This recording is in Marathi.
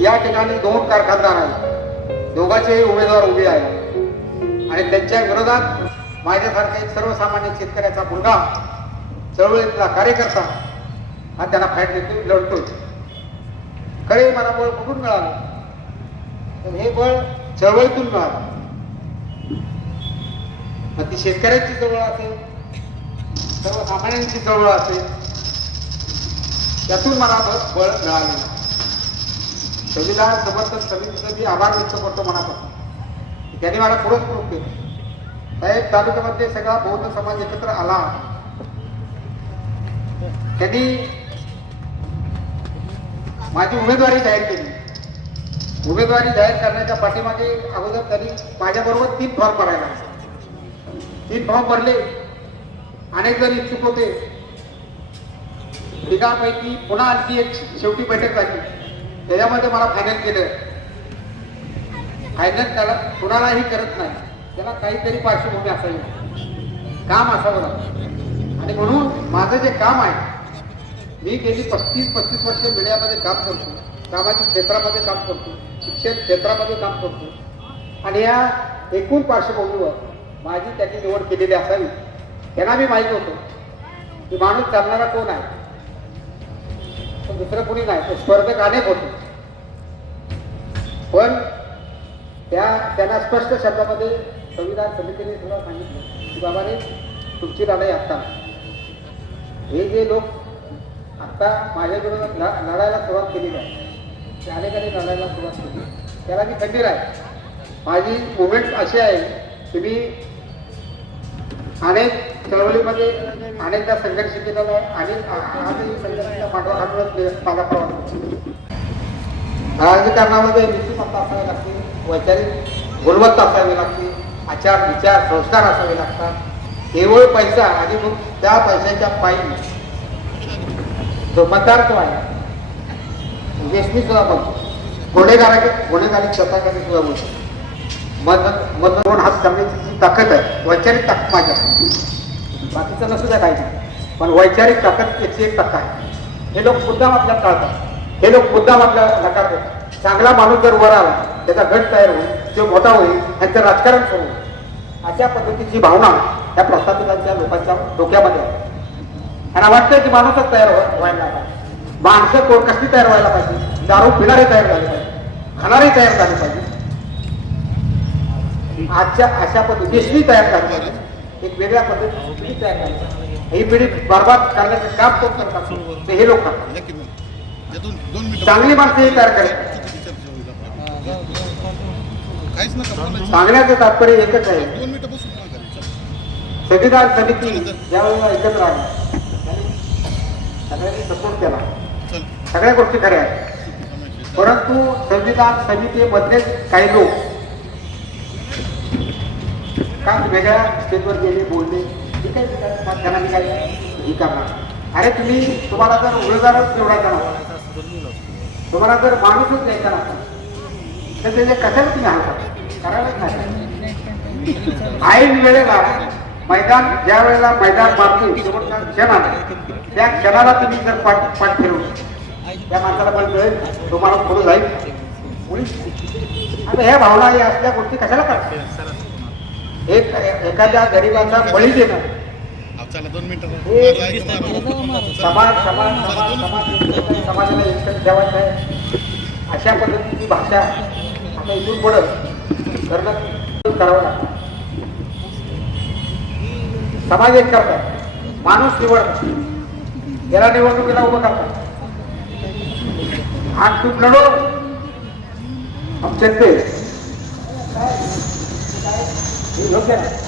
या ठिकाणी दोन कारखानदार आहेत. दोघांचेही उमेदवार उभे आहेत. आणि त्यांच्या विरोधात माझ्यासारखा एक सर्वसामान्य शेतकऱ्याचा मुलगा चळवळीतला कार्यकर्ता हा त्यांना फाईट देतो लढतोय. खरे मला बळ कुठून मिळालं? तर हे बळ चळवळीतून मिळालं. मग ती शेतकऱ्यांची चळवळ असेल सर्वसामान्यांची चळवळ असेल त्यातून मला बळ मिळालेलं कवीला समर्थन समितीचं मी आभार व्यक्त करतो मनापासून. त्यांनी मला पुरस्कृत केलं. साहेब तालुक्यामध्ये सगळा बौद्ध समाज एकत्र आला. त्यांनी माझी उमेदवारी जाहीर केली. उमेदवारी जाहीर करण्याच्या पाठीमागे अगोदर त्यांनी माझ्याबरोबर तीन फॉर्म भरायला तीन फॉर्म भरले. अनेक जण इच्छुक होते. तिघांपैकी पुन्हा आणखी एक शेवटी बैठक झाली. त्याच्यामध्ये मला फायनल केलं फायनल त्याला कुणालाही करत नाही. त्याला काहीतरी पार्श्वभूमी असावी. काम असावं. लागतं आणि म्हणून माझं जे काम आहे मी गेली पस्तीस पस्तीस वर्ष मीडियामध्ये काम करतो. सामाजिक क्षेत्रामध्ये काम करतो. शिक्षण क्षेत्रामध्ये काम करतो. आणि या एकूण पार्श्वभूमीवर माझी त्याची निवड केलेली असावी. त्यांना मी माहीत होतो. की माणूस चालणारा कोण आहे? दुसरं कोणी नाही. ते स्पर्धक अनेक होते. पण त्या त्यांना स्पष्ट शब्दामध्ये संविधान समितीने सुद्धा सांगितलं की बाबा रे तुमची लढाई आत्ता हे जे लोक आत्ता माझ्या विरोधात लढायला सुरुवात केलेली आहे ते अनेकांनी लढायला सुरुवात केली त्याला मी खंडीर आहे. माझी मुवमेंट अशी आहे की मी अनेक चळवळीमध्ये अनेकदा संघर्ष केलेला आहे. आणि आजही संघर्षाच्या पाठवा घालूनच माझा प्रवास राजकारणामध्ये नीतिमत्ता असावी लागते वैचारिक गुणवत्ता असावी लागते आचार विचार संस्कार असावे लागतात. केवळ पैसा आणि मग त्या पैशाच्या पायी जो मतदार तो आहे व्यसनी सुद्धा म्हणतो गुन्हेगाराचे गुन्हेगारी स्वतःकडे सुद्धा म्हणतो मत मत दोन हात करण्याची जी ताकद आहे वैचारिक ताकद माझ्या बाकीचं नसू द्या काही. नाही. पण वैचारिक ताकद एकशे एक टक्का आहे. हे लोक मुद्दाम आपल्याला टाळतात हे लोक मुद्दाम आपल्याला नकार देतात चांगला माणूस जर वर आला त्याचा गट तयार होईल जो मोठा होईल त्यांचं राजकारण सुरू अशा पद्धतीची भावना त्या प्रस्थापितांच्या लोकांच्या डोक्यामध्ये आहे. त्यांना वाटतं की माणूसच तयार व्हायला पाहिजे. माणसं कोण कसली तयार व्हायला पाहिजे? दारू पिणारे तयार झाले पाहिजे. खाणारे तयार झाले पाहिजे. आजच्या अशा पद्धती देशनी तयार झाली पाहिजे. एक वेगळ्या पद्धतीची पिढी तयार झाली पाहिजे. ही पिढी बरबाद करण्याचे काम कोण करतात ते हे लोक करतात चांगली माणसं हे तयार करायची. सांगण्याचं तात्पर्य एकच आहे. संविधान समिती ज्यावेळेला एकत्र आली. सगळ्यांनी सपोर्ट केला. सगळ्या गोष्टी खऱ्या आहेत. परंतु संविधान समितीमधले काही लोक का वेगळ्या स्टेजवर गेले बोलले. ठीक आहे ठीक आहे, त्यांना मी काय हे करणार अरे तुम्ही तुम्हाला जर उमेदवारच निवडायचा नव्हता तुम्हाला जर माणूसच द्यायचा नव्हता तर त्याचे कशाला तुम्ही हालता? करायलाच नाही. ऐन वेळेला मैदान ज्या वेळेला मैदान मारतो क्षण आला त्या क्षणाला तुम्ही जर पाठ पाठ फिरवली त्या माणसाला पण कळेल तुम्हाला पुढे जाईल. आता ह्या भावना या असल्या गोष्टी कशाला करतात एक एखाद्या गरिबाचा बळी देणं. चला दोन मिनिटं हे. समाजाला एकत्र ठेवायचं आहे. अशा पद्धतीची भाषा आता इथून पुढं करणं करावं लागतं. समाज एक करतात माणूस निवडतात याला निवडणुकीला उभं करतात आणि तुम लढो. योग्य नाही.